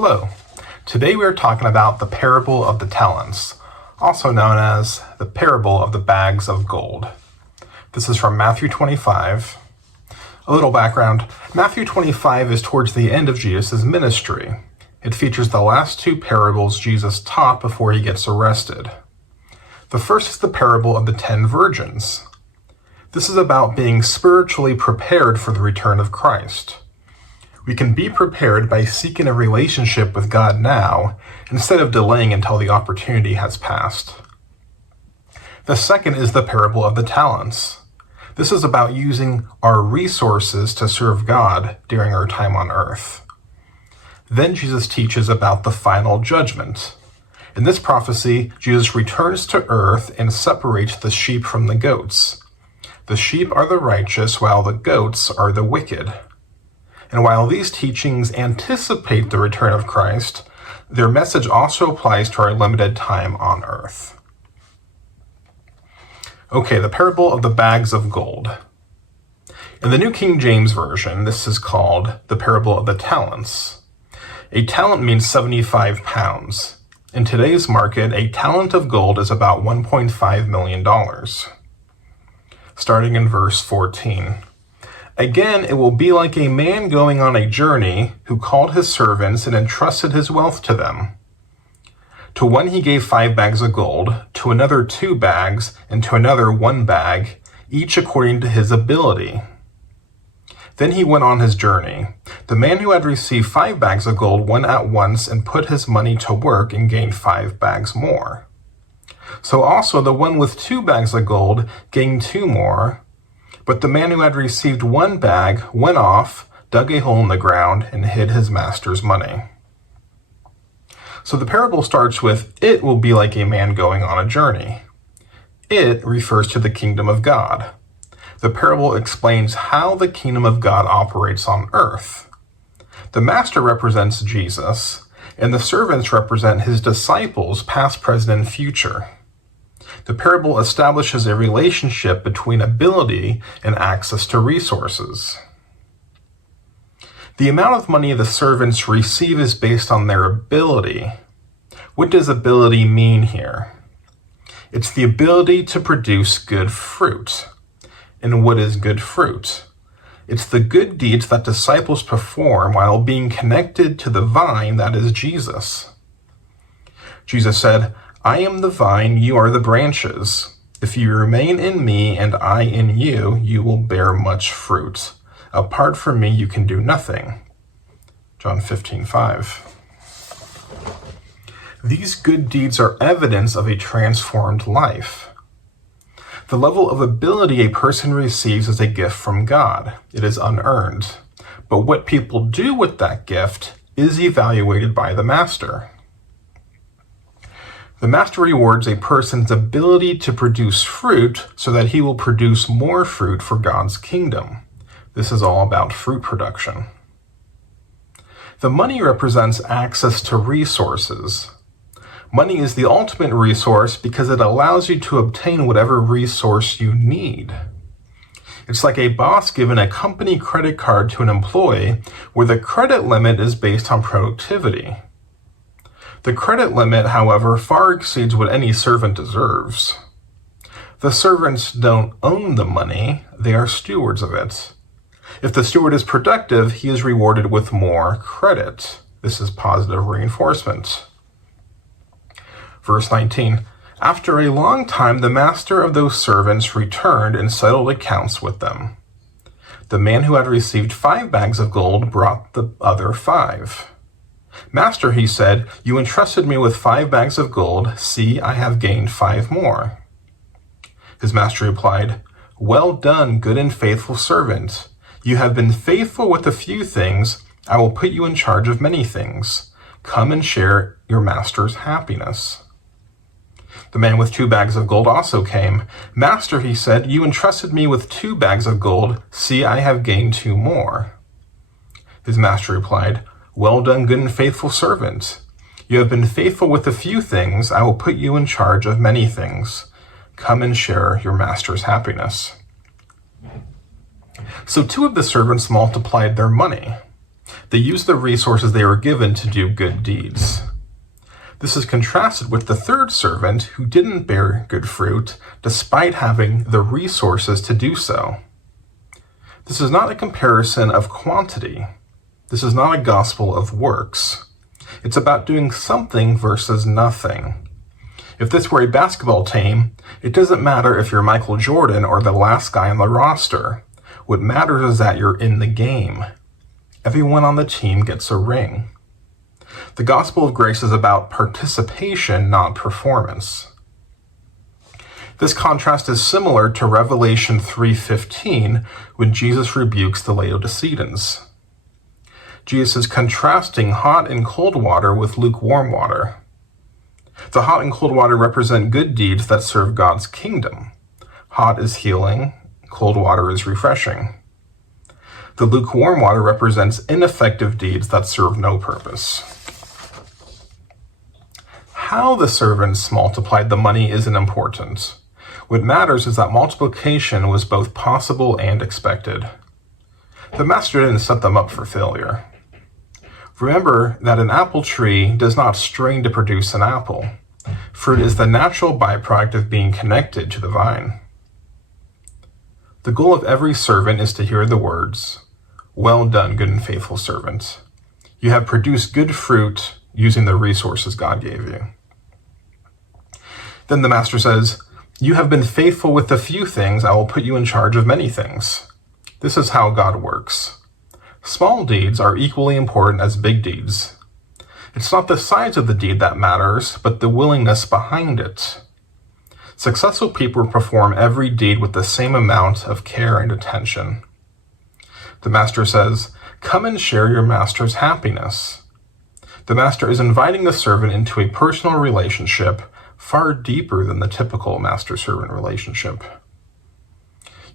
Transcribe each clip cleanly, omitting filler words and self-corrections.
Hello. Today we are talking about the parable of the talents, also known as the parable of the bags of gold. This is from Matthew 25. A little background. Matthew 25 is towards the end of Jesus' ministry. It features the last two parables Jesus taught before he gets arrested. The first is the parable of the 10 virgins. This is about being spiritually prepared for the return of Christ. We can be prepared by seeking a relationship with God now, instead of delaying until the opportunity has passed. The second is the parable of the talents. This is about using our resources to serve God during our time on earth. Then Jesus teaches about the final judgment. In this prophecy, Jesus returns to earth and separates the sheep from the goats. The sheep are the righteous, while the goats are the wicked. And while these teachings anticipate the return of Christ, their message also applies to our limited time on earth. Okay, the parable of the bags of gold. In the New King James Version, this is called the parable of the talents. A talent means 75 pounds. In today's market, a talent of gold is about $1.5 million. Starting in verse 14. Again, it will be like a man going on a journey who called his servants and entrusted his wealth to them. To one he gave 5 bags of gold, to another 2 bags, and to another 1 bag, each according to his ability. Then he went on his journey. The man who had received 5 bags of gold went at once and put his money to work and gained 5 bags more. So also the one with 2 bags of gold gained 2 more. But the man who had received 1 bag went off, dug a hole in the ground, and hid his master's money. So the parable starts with, it will be like a man going on a journey. It refers to the kingdom of God. The parable explains how the kingdom of God operates on earth. The master represents Jesus, and the servants represent his disciples, past, present, and future. The parable establishes a relationship between ability and access to resources. The amount of money the servants receive is based on their ability. What does ability mean here? It's the ability to produce good fruit. And what is good fruit? It's the good deeds that disciples perform while being connected to the vine that is Jesus. Jesus said, I am the vine, you are the branches. If you remain in me and I in you, you will bear much fruit. Apart from me, you can do nothing. John 15:5. These good deeds are evidence of a transformed life. The level of ability a person receives is a gift from God. It is unearned. But what people do with that gift is evaluated by the master. The master rewards a person's ability to produce fruit so that he will produce more fruit for God's kingdom. This is all about fruit production. The money represents access to resources. Money is the ultimate resource because it allows you to obtain whatever resource you need. It's like a boss giving a company credit card to an employee where the credit limit is based on productivity. The credit limit, however, far exceeds what any servant deserves. The servants don't own the money, they are stewards of it. If the steward is productive, he is rewarded with more credit. This is positive reinforcement. Verse 19, after a long time, the master of those servants returned and settled accounts with them. The man who had received 5 bags of gold brought the other 5. Master, he said, you entrusted me with 5 bags of gold. See, I have gained 5 more. His master replied, well done, good and faithful servant. You have been faithful with a few things. I will put you in charge of many things. Come and share your master's happiness. The man with 2 bags of gold also came. Master, he said, you entrusted me with 2 bags of gold. See, I have gained 2 more. His master replied, well done, good and faithful servant. You have been faithful with a few things. I will put you in charge of many things. Come and share your master's happiness. So 2 of the servants multiplied their money. They used the resources they were given to do good deeds. This is contrasted with the third servant who didn't bear good fruit despite having the resources to do so. This is not a comparison of quantity. This is not a gospel of works. It's about doing something versus nothing. If this were a basketball team, it doesn't matter if you're Michael Jordan or the last guy on the roster. What matters is that you're in the game. Everyone on the team gets a ring. The gospel of grace is about participation, not performance. This contrast is similar to Revelation 3:15 when Jesus rebukes the Laodiceans. Jesus is contrasting hot and cold water with lukewarm water. The hot and cold water represent good deeds that serve God's kingdom. Hot is healing, cold water is refreshing. The lukewarm water represents ineffective deeds that serve no purpose. How the servants multiplied the money isn't important. What matters is that multiplication was both possible and expected. The master didn't set them up for failure. Remember that an apple tree does not strain to produce an apple. Fruit is the natural byproduct of being connected to the vine. The goal of every servant is to hear the words, "Well done, good and faithful servant. You have produced good fruit using the resources God gave you." Then the master says, "You have been faithful with a few things, I will put you in charge of many things." This is how God works. Small deeds are equally important as big deeds. It's not the size of the deed that matters, but the willingness behind it. Successful people perform every deed with the same amount of care and attention. The master says, "Come and share your master's happiness." The master is inviting the servant into a personal relationship far deeper than the typical master-servant relationship.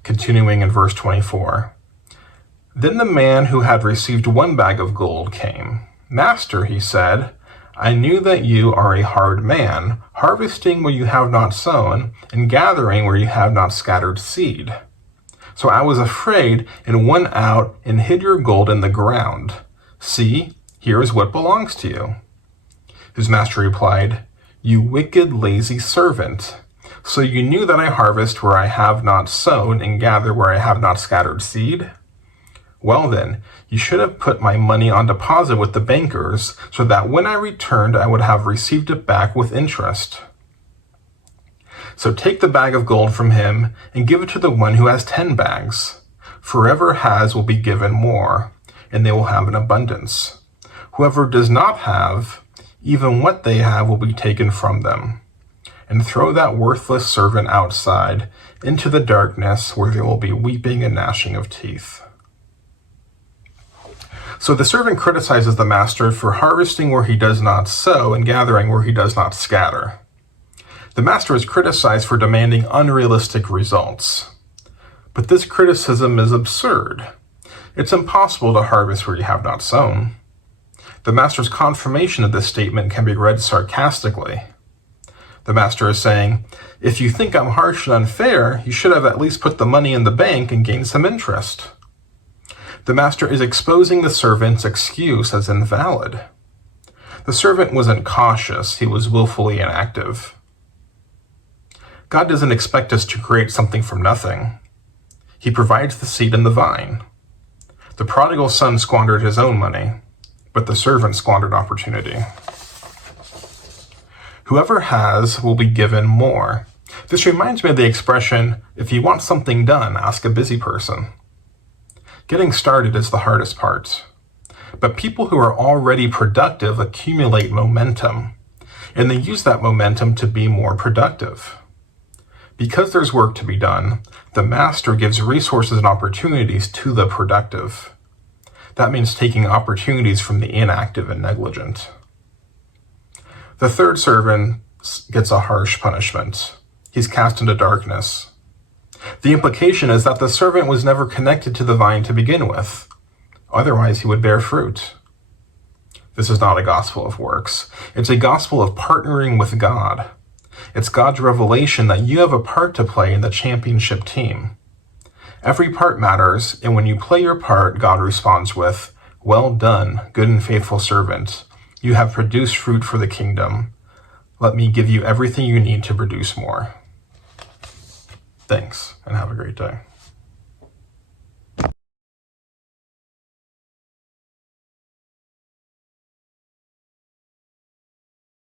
Continuing in verse 24. Then the man who had received 1 bag of gold came. "Master," he said, "I knew that you are a hard man, harvesting where you have not sown, and gathering where you have not scattered seed. So I was afraid and went out and hid your gold in the ground. See, here is what belongs to you." His master replied, "You wicked, lazy servant. So you knew that I harvest where I have not sown and gather where I have not scattered seed? Well then, you should have put my money on deposit with the bankers, so that when I returned I would have received it back with interest. So take the bag of gold from him and give it to the one who has 10 bags. For whoever has will be given more, and they will have an abundance. Whoever does not have, even what they have will be taken from them. And throw that worthless servant outside into the darkness where there will be weeping and gnashing of teeth." So the servant criticizes the master for harvesting where he does not sow and gathering where he does not scatter. The master is criticized for demanding unrealistic results. But this criticism is absurd. It's impossible to harvest where you have not sown. The master's confirmation of this statement can be read sarcastically. The master is saying, if you think I'm harsh and unfair, you should have at least put the money in the bank and gained some interest. The master is exposing the servant's excuse as invalid. The servant wasn't cautious, he was willfully inactive. God doesn't expect us to create something from nothing. He provides the seed and the vine. The prodigal son squandered his own money, but the servant squandered opportunity. Whoever has will be given more. This reminds me of the expression, if you want something done, ask a busy person. Getting started is the hardest part. But people who are already productive accumulate momentum, and they use that momentum to be more productive. Because there's work to be done, the master gives resources and opportunities to the productive. That means taking opportunities from the inactive and negligent. The third servant gets a harsh punishment. He's cast into darkness. The implication is that the servant was never connected to the vine to begin with. Otherwise, he would bear fruit. This is not a gospel of works. It's a gospel of partnering with God. It's God's revelation that you have a part to play in the championship team. Every part matters, and when you play your part, God responds with, Well done, good and faithful servant. You have produced fruit for the kingdom. Let me give you everything you need to produce more. Thanks, and have a great day.